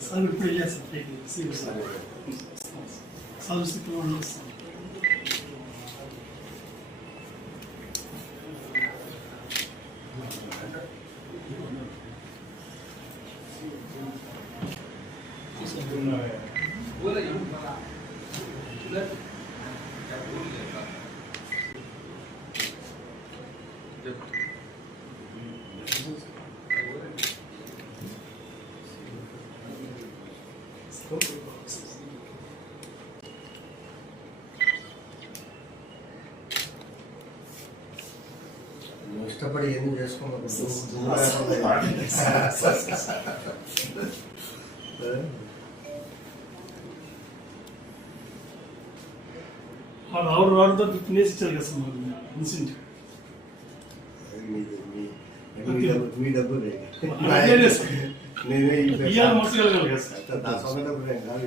Sir ఇప్పుడు వెళ్ళేస్తాను CM sir service ఇప్పుడు వస్తాను ఇష్టపడి ఏం చేసుకోవాలి వాడు ఆవిడ వాడితో తినేసి ఇచ్చారు కదా సార్ మాకు ఇన్సెంట్ మీ డబ్బు అదే సార్. నేనే నా సొంత డబ్బులు ఏం కాదు.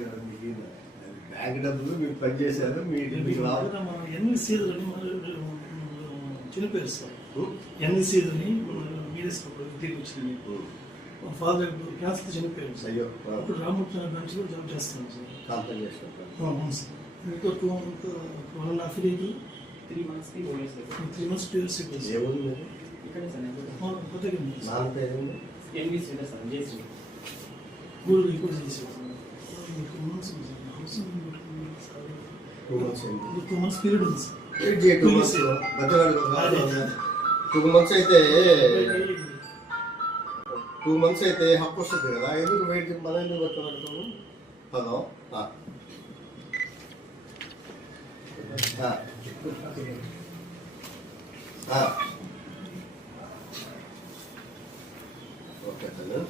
బ్యాంక్ డబ్బులు మీరు పని చేశారు మీకు మీకు రావాలి ఎన్ని సీజన్ చనిపోయారు సార్ సీజన్ వీరస్ ఇంటికి వచ్చింది మా ఫాదర్ క్యాన్సర్ చనిపోయారు సార్. అయ్యో ఇప్పుడు రామకృష్ణ బెంచ్లో జాబ్ చేస్తున్నాం సార్. చేసినట్టు ఆ, అవును సార్. ఇంకో టూ వన్ అండ్ హాఫ్ ఇయర్కి three police three months two years ఏ ఊరు ఇక్కడే సార్ కొత్తగా. నాన్న పేరు ఏంది? NV Sridhar sir JC. ఊరు చేశారు sir. Two months months months period ఉంది sir. Two months two months అయితే టూ మంత్స్ అయితే హక్కు వస్తుంది కదా ఎందుకు వెయిట్ మన ఎందుకు పట్టుకోబెడతాము హలో ఆ. ఆ. ఆ. ఓకే తను ఏ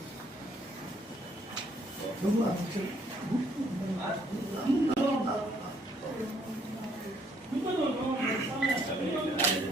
జనం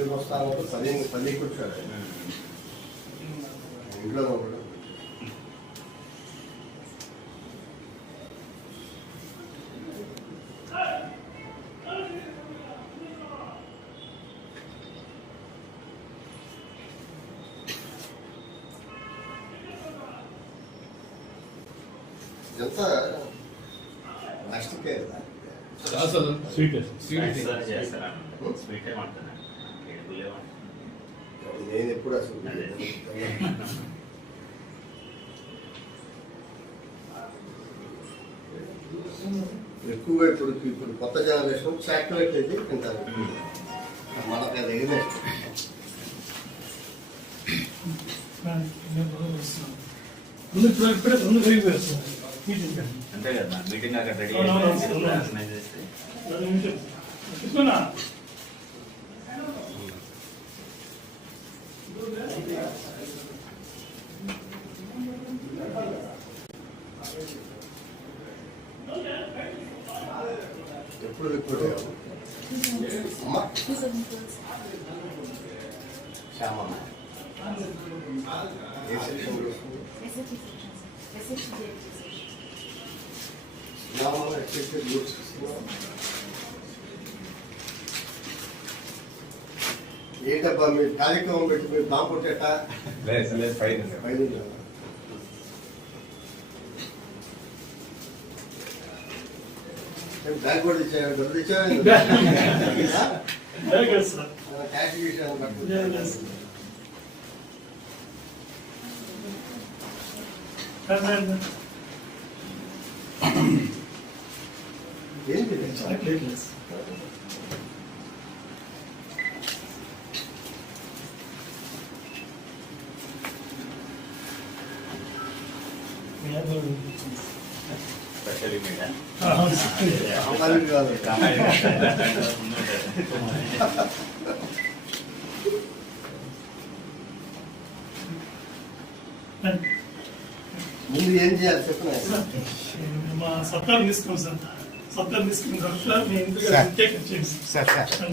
షాప్ తీసుకొచ్చాను ఆయన తొమ్మిది వస్తాను పది పది కూర్చోడు ఇంట్లో కూడా ఎంత ప్లాస్టికే కదా స్వీట్ నేను ఎప్పుడు అసలు? ఎక్కువగా ఇప్పుడు ఇప్పుడు కొత్త జనరేషన్ చాక్లెట్ అయితే తింటారు. మనకు అది మీటింగ్ అంతే కదా మీటింగ్ అక్కడ రెడీ చేస్తే. ఎప్పుడు రిపోర్ట్ అమ్మా. శ్యామమ్మ. ఏ సెక్షన్ గ్రూప్స్ ఏంటబ్బా మీరు కార్యక్రమం పెట్టి మీరు లేదు లేదు ఫైన్ బ్యాగ్ కూడా ఇచ్చాను డబ్బులు ఇచ్చాను క్యాష్ ఇచ్చాను. ఏంటి చాక్లెట్ లేదు సార్. మీ ఆధ్వర్యంలో. స్పెషల్ మీడియా ఆ, అవును సార్. సామాన్యుడు కాదు ముందు ఏం చేయాలి చెప్పిన సార్, మా సత్కారం తీసుకోండి సార్ సత్కారం తీసుకున్న తర్వాత మీ ఇంటికి కేక్ వచ్చేయండి sir sir sir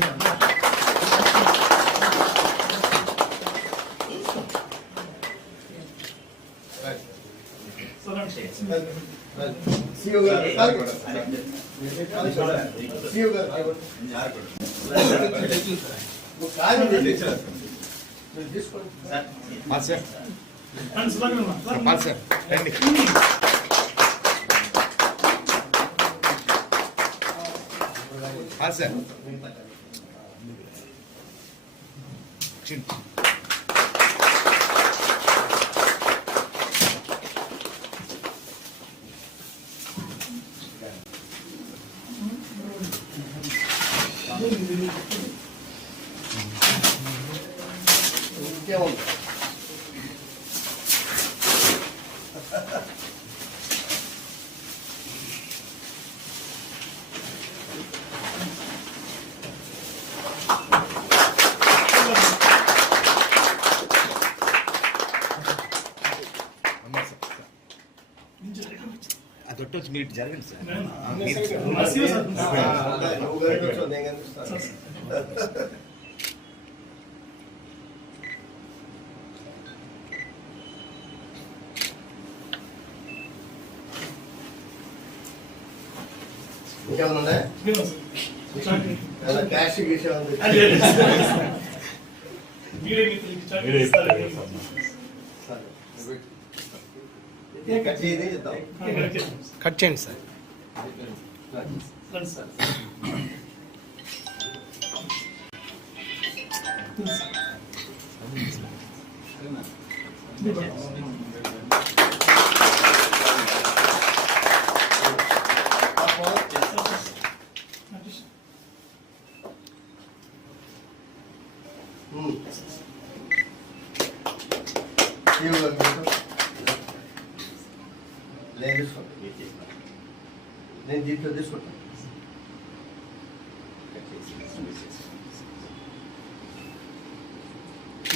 sir CO గారు సీఓ గారు నువ్వు ఖాళీ చేసి మీరు తీసుకోండి పాల్ సార్ అండ్ సుధాకర్ అన్న, సార్, పాల్ సార్ రండి పాల్ సార్ చిన్ ఇంకేముంది అమ్మా సార్ నుంచి రేఖలు వచ్చింది. అది ఒట్టి వచ్చి మీరు ఇటు జరగండి సార్ నేను- ఆ, మీరు నా సీఓ సార్. నువ్వు గారికి వచ్చావు, నేను కనిపిస్తాను. Sir, sir. ఇంకేమన్నా ఉన్నాయా? ఇదిగో సార్. చాక్లెట్. ఏమైనా క్యాష్. మీరే మీకు చాక్లెట్ ఇస్తారు. సరే. ఏ కట్ చేయని చెప్తాం ఓకే. కట్ చేయండి సార్ రండి సార్. ఉమ్. సీఓ గారు మీరు. నేను తీసుకుంటాను నేను దీంట్లో తీసుకుంటాను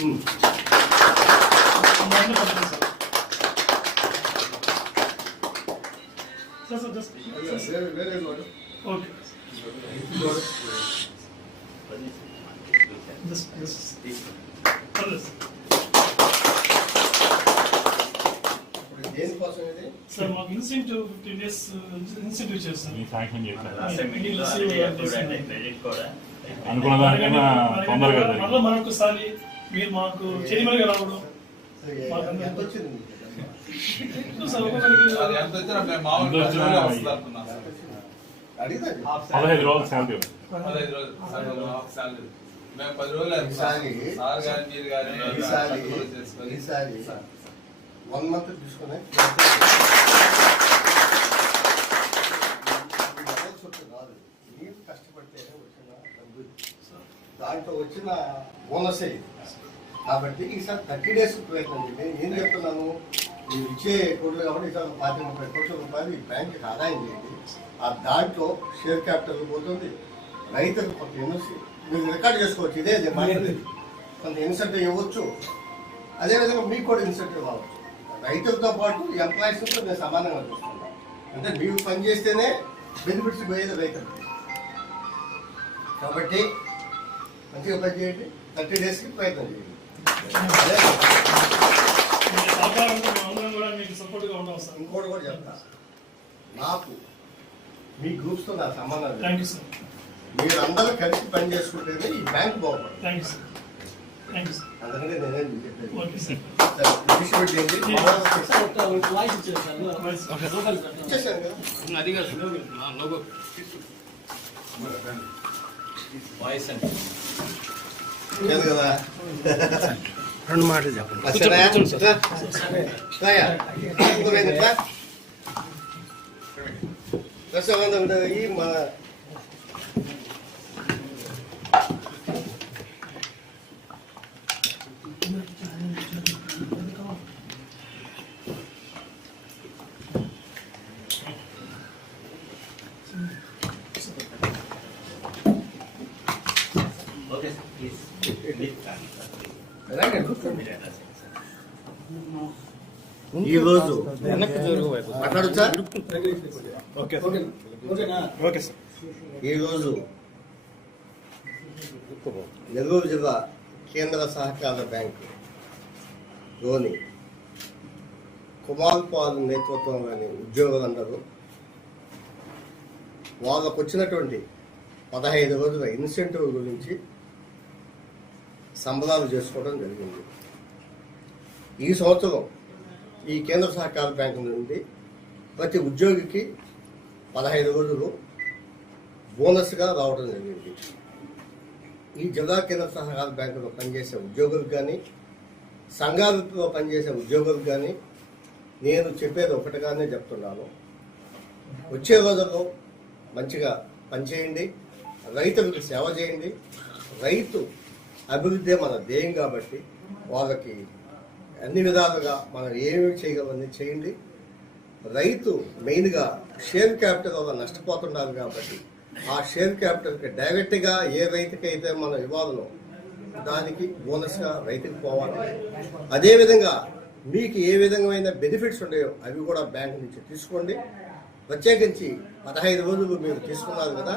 ఉమ్. మొదలు పట్టుకోండి సార్. సార్, సార్, just- వేరే వేరే వాడు. ఓకే. వాడు. Just- just- పర్లేదు సార్. మాకు ఇన్సెంటివ్ ఫిఫ్టీన్ డేస్ ఇన్సెంటివ్ చేస్తాను మళ్ళీ జరిగింది. మరొకసారి మీరు మాకు చైర్మన్గా రావడం. ఎంత- ఎంత వచ్చింది పదహైదు రోజులు శాలరీ పదహైదు రోజులు హాఫ్ శాలరీ మేము పది రోజులు ఈసారి సార్ గారి మీరు గారి ఈసారి చేసుకొని. ఈసారి వన్ మంత్ తీసుకుని రాదు మీరు కష్టపడితేనే వచ్చిన డబ్బు దాంట్లో వచ్చిన బోనస్. కాబట్టి ఈసారి థర్టీ డేస్ ప్రయత్నం చేయండి. నేను ఏం చెప్తున్నాను? మీరు ఇచ్చే కోట్లు కాబట్టి ఈసారి పాతి ముప్పై కోట్ల రూపాయలు ఈ బ్యాంక్కి ఆదాయం చేయండి ఆ దాంట్లో షేర్ క్యాపిటల్ పోతుంది రైతులకు కొంత మీరు రికార్డ్ చేసుకోవచ్చు ఇదే ఇది మాట్లాడేది. కొంత ఇన్సెంటివ్ ఇవ్వచ్చు. అదేవిధంగా మీకు కూడా ఇన్సెంటివ్ కావచ్చు. రైతులతో పాటు ఎంప్లాయీస్తో కూడా నేను సమానంగా చూస్తున్నాను అంటే మీరు పని చేస్తేనే బెనిఫిట్స్ పోయేది రైతులకు కాబట్టి మంచిగా పని చేయండి. థర్టీ డేస్కి ప్రయత్నం చేయండి. మీకు సపోర్ట్గా ఉంటాం సార్ ఇంకోటి కూడా చెప్తా. నాకు మీ గ్రూప్స్తో నా సంబంధం లేదు. థ్యాంక్ యూ సార్ మీరందరూ కలిసి పని చేసుకుంటేనే ఈ బ్యాంక్ బాగుపడుతుంది. Thank you sir thank you sir అందుకనే నేనే మీకు చెప్పేది ఓకే వాయిస్. ఇచ్చేసాను కదా? వాయిస్ అంటే కదా? రెండు మాటలు చెప్పండి వస్తారా? రా. రాయా. ఇంకోమైంది రా. రసం ఉంటుంది ఈ మా ఈ రోజు మాట్లాడచ్చా? ఈ రోజు నెల్లూరు జిల్లా కేంద్ర సహకార బ్యాంకు లోని కుమార్ పాల్ నేతృత్వంలోని ఉద్యోగులందరూ వాళ్ళకు వచ్చినటువంటి పదహైదు రోజుల ఇన్సెంటివ్ గురించి సంబరాలు చేసుకోవడం జరిగింది. ఈ సంవత్సరం ఈ కేంద్ర సహకార బ్యాంకు నుండి ప్రతి ఉద్యోగికి పదహైదు రోజులు బోనస్గా రావడం జరిగింది. ఈ జిల్లా కేంద్ర సహకార బ్యాంకులో పనిచేసే ఉద్యోగులకు కానీ సంఘాలతో పనిచేసే ఉద్యోగులకు కానీ నేను చెప్పేది ఒకటిగానే చెప్తున్నాను. వచ్చే రోజుల్లో మంచిగా పనిచేయండి రైతులకు సేవ చేయండి. రైతు అభివృద్ధి మన ధ్యేయం కాబట్టి వాళ్ళకి అన్ని విధాలుగా మనం ఏమి చేయగలమని చేయండి. రైతు మెయిన్గా షేర్ క్యాపిటల్ వల్ల నష్టపోతున్నారు కాబట్టి ఆ షేర్ క్యాపిటల్కి డైరెక్ట్గా ఏ రైతుకైతే మనం ఇవ్వాలో దానికి బోనస్గా రైతుకు పోవాలి. అదేవిధంగా మీకు ఏ విధమైన బెనిఫిట్స్ ఉన్నాయో అవి కూడా బ్యాంక్ నుంచి తీసుకోండి. ప్రత్యేకించి పదహైదు రోజులు మీరు తీసుకున్నారు కదా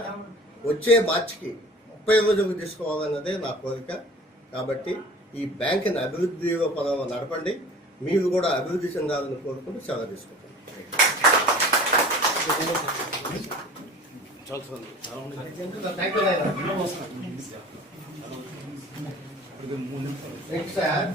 వచ్చే మార్చికి ముప్పై రోజులకు తీసుకోవాలన్నదే నా కోరిక. కాబట్టి ఈ బ్యాంకుని అభివృద్ధి పదంలో నడపండి. మీరు కూడా అభివృద్ధి చెందాలని కోరుకుంటూ సెలవు తీసుకుంటాను సార్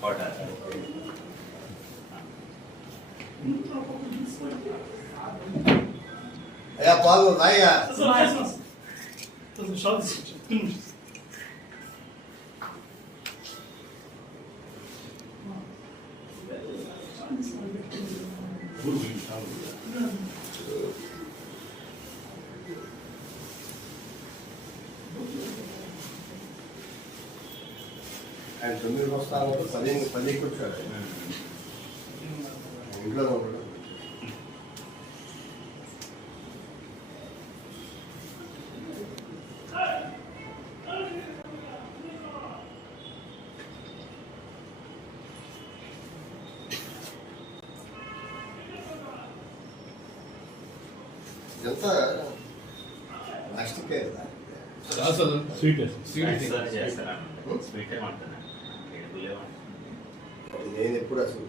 కోట అయ్యా పాలు రాయ్యా షాప్ తీసుకొచ్చాను ఆయన తొమ్మిది వస్తాను పదిహేను పదిహేను వచ్చాడు ఇంట్లో ఉన్నాడు అసలు స్వీట్ స్వీట్ ఏమంటున్నా నేను ఎప్పుడు అసలు.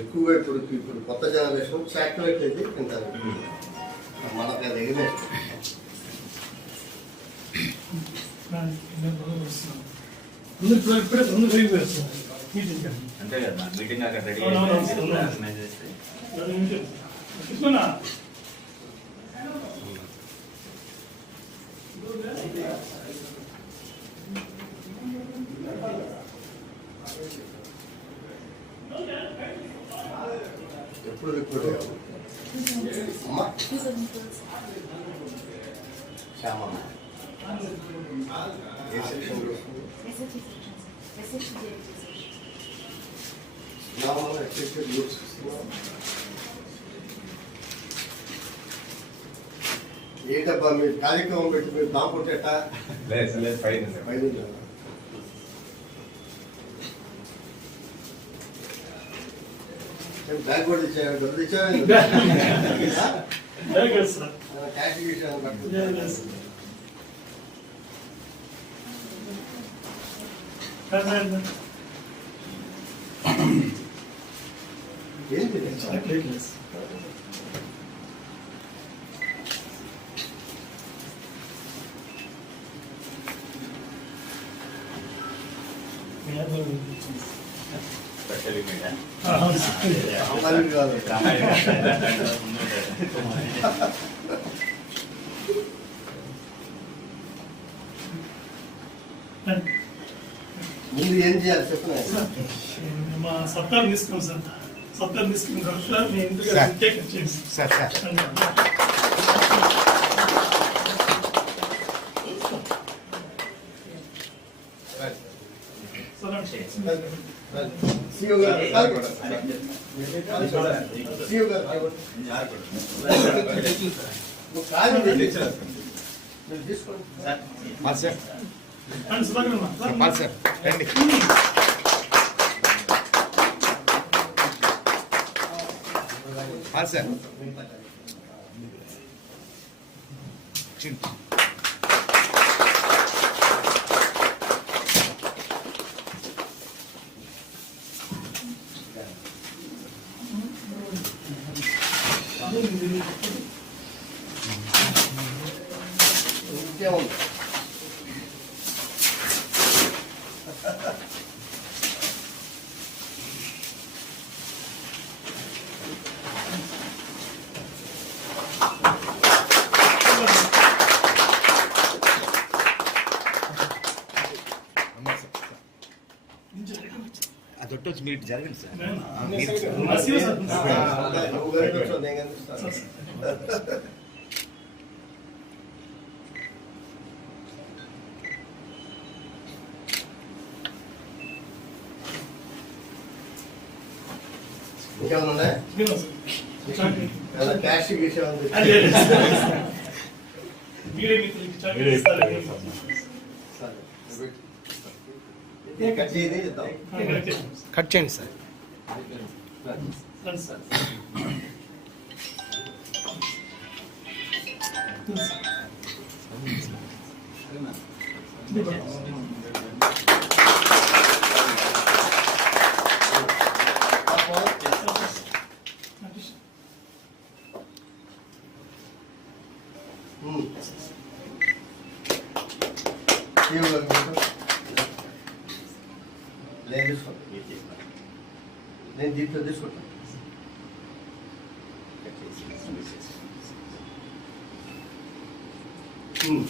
ఎక్కువగా ఇప్పుడు ఇప్పుడు కొత్త జనరేషన్ చాక్లెట్ అయితే తింటారు. మనకు అది ఎగలేదు ముందు ఇప్పుడు ఇప్పుడే ముందు రిలీజ్ చేస్తున్నాను. మీటింగ్ అంతే కదా మీటింగ్ అక్కడ రెడీ. ఆర్గనైజ్ చేస్తే. ఎప్పుడు అయ్యావు? అమ్మా. శ్యామమ్మ. ఏ సెక్షన్? శ్యామమ్మ ఎక్సెప్టెడ్ గ్రూప్స్ ఏంటబ్బా మీరు కార్యక్రమం పెట్టి మీరు దాపుట్టేట లేదు లేదు పైన పైన బ్యాగ్ కూడా ఇచ్చారు డబ్బులు సార్. క్యాష్ ఇచ్చాను సార్ కాదు, లేదు, లేదు. ఏంటి చాక్లెట్ లేదు సార్. మీ ఆధ్వర్యంలో ఇచ్చింది సార్. స్పెషల్ మీట్ ఆ, అవును సార్. అమ్మాయిలు కాదు మీరు ఏం చేయాలి? చెప్పిన మా సత్తా తీసుకున్నాం సార్ సత్కారం తీసుకున్న తర్వాత మీ ఇంటికి కేక్ వచ్చేది సార్ సార్. సీఓ గారు సీఓ గారు కాదు మీరు తీసుకోండి సార్. Sir, sir. రండి పాల్ సార్ అదొట్టి వచ్చి మీరు జరగండి సార్. ఇంకేమన్నా ఉన్నాయా క్యాష్? అదే. మీరే మీకు కట్ ఇక్కడ వచ్చేసాం. కట్ చేయండి సార్. నేను దీంట్లో తీసుకుంటాను కట్ చేసి submit చేసి. ఉమ్.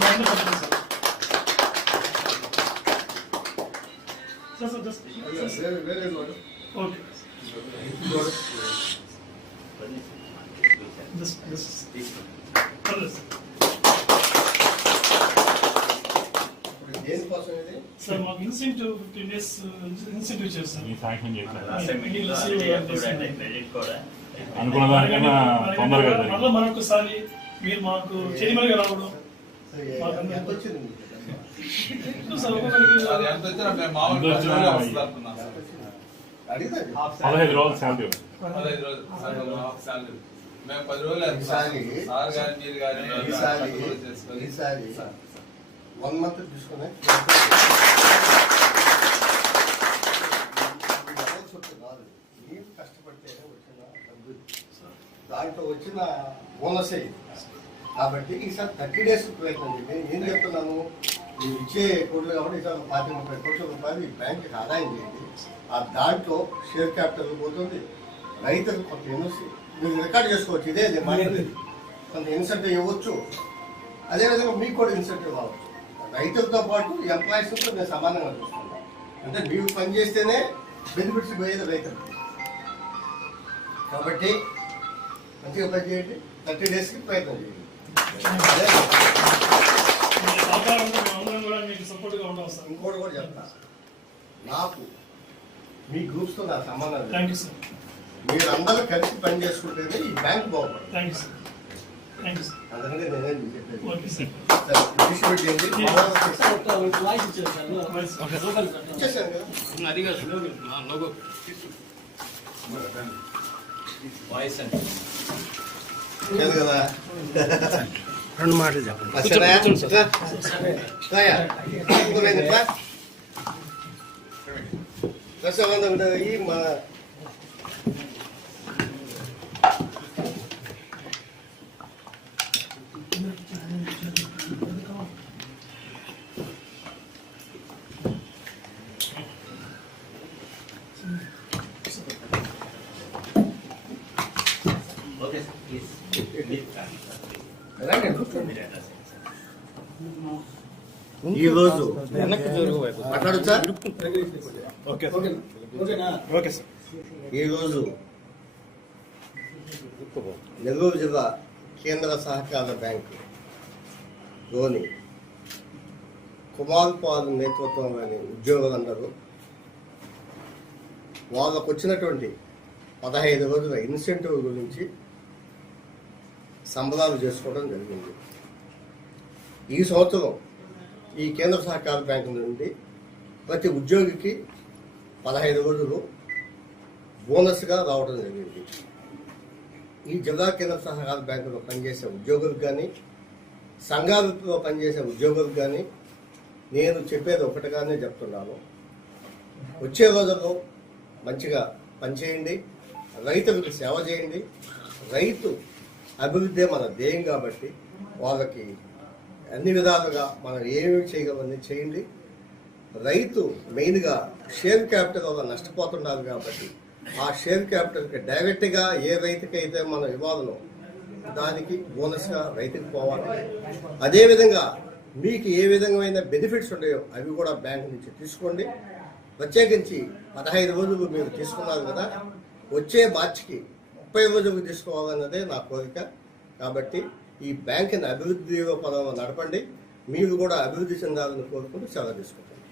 మైండ్ పడుతుంది సార్ సార్ జస్ట్ వేరే వేరే వాడు. ఓకే వాడు. కొన్ని జస్ట్ జస్ట్ తీసుకోండి. పర్లేదు సార్ ఇప్పుడు దేనికోసం ఇది సార్ మాకు ఇన్సెంటివ్ ఫిఫ్టీన్ డేస్ ఇన్సెంటివ్ ఇచ్చారు సార్ లాస్ట్ టైం మీటింగ్లో ఆల్రెడీ అప్రూవ్డ్ అంటే క్రెడిట్ కూడా. అనుకున్న దానికన్నా తొందరగా. మళ్ళీ మరొకసారి మీరు మాకు చైర్మన్గా రావడం పదహైదు రోజులు శాలరీ పదహైదు రోజులు హాఫ్ శాలరీ మేము పది రోజులు ఈసారి సార్ గాని మీరు గాని ఈసారి వన్ మంత్ తీసుకుని మీరు కష్టపడితే వచ్చిన డబ్బు దాంట్లో వచ్చిన బోనస్ కాబట్టి ఈసారి థర్టీ డేస్ ప్రయత్నం నేను ఏం చెప్తున్నాను మీరు ఇచ్చే కోట్లు కాబట్టి ఈసారి పాతి ముప్పై కోట్ల రూపాయలు ఈ బ్యాంక్కి ఆదాయం చేయండి. ఆ దాంట్లో షేర్ క్యాపిటల్ పోతుంది. రైతులకు కొంత ఇన్వెస్ట్ మీరు రికార్డ్ చేసుకోవచ్చు. ఇదే ఇది మాట్లాడేది కొంత ఇన్సెంటివ్ ఇవ్వచ్చు. అదేవిధంగా మీకు కూడా ఇన్సెంటివ్ కావచ్చు రైతులతో పాటు ఎంప్లాయీస్ కూడా నేను సమానంగా చూస్తున్నాను. అంటే మీరు పని చేస్తేనే బెనిఫిట్స్ పోయేది రైతులకు. కాబట్టి మంచిగా పని చేయండి. థర్టీ డేస్కి ప్రయత్నం చేయండి. కూడా మీకు సపోర్ట్గా ఉంటాం సార్ ఇంకోటి కూడా చెప్తా. నాకు మీ గ్రూప్స్తో నాకు సంబంధం లేదు. థ్యాంక్ యూ సార్ మీరు అందరూ కలిసి పని చేసుకుంటేనే ఈ బ్యాంక్ బాగుపడుతుంది. థ్యాంక్ యూ సార్ అది కాదు లోగో వాయిస్ అంటే లేదు కదా రెండు మాటలు చెప్పండి వచ్చారా? రా. రాయా. ఇంకోలేదు, రా. ప్రశాంతంగా ఉంటుంది. ఈ మా ఓకే సార్ ప్లీజ్ మీరు కానీ సార్ ప్లీజ్. రండి, కూర్చోండి. మీరు అడ్రస్ చేయండి సార్. ఈ రోజు వెనక్కి జరుగు వైపు ఈరోజు ఈ రోజు నెల్లూరు జిల్లా కేంద్ర సహకార బ్యాంకు లోని కుమార్ పాల్ నేతృత్వంలోని ఉద్యోగులందరూ వాళ్ళకు వచ్చినటువంటి పదహైదు రోజుల ఇన్సెంటివ్ గురించి సంబరాలు చేసుకోవడం జరిగింది. ఈ సంవత్సరం ఈ కేంద్ర సహకార బ్యాంకు నుండి ప్రతి ఉద్యోగికి పదహైదు రోజులు బోనస్గా రావడం జరిగింది. ఈ జిల్లా కేంద్ర సహకార బ్యాంకులో పనిచేసే ఉద్యోగులకు కానీ సంఘాలలో పనిచేసే ఉద్యోగులకు కానీ నేను చెప్పేది ఒకటిగానే చెప్తున్నాను. వచ్చే రోజుల్లో మంచిగా పనిచేయండి రైతులకు సేవ చేయండి. రైతు అభివృద్ధి మన ధ్యేయం కాబట్టి వాళ్ళకి అన్ని విధాలుగా మనం ఏమేమి చేయగలమని చేయండి. రైతు మెయిన్గా షేర్ క్యాపిటల్ వల్ల నష్టపోతున్నారు కాబట్టి ఆ షేర్ క్యాపిటల్కి డైరెక్ట్గా ఏ రైతుకైతే మనం ఇవ్వాలనో దానికి బోనస్గా రైతుకి పోవాలి. అదేవిధంగా మీకు ఏ విధమైన బెనిఫిట్స్ ఉన్నాయో అవి కూడా బ్యాంక్ నుంచి తీసుకోండి. ప్రత్యేకించి పదహైదు రోజులు మీరు తీసుకున్నారు కదా వచ్చే మార్చికి ముప్పై రోజులు తీసుకోవాలన్నదే నా కోరిక. కాబట్టి ఈ బ్యాంకుని అభివృద్ధి పదంలో నడపండి. మీరు కూడా అభివృద్ధి చెందాలని కోరుకుంటూ సెలవు తీసుకుంటాను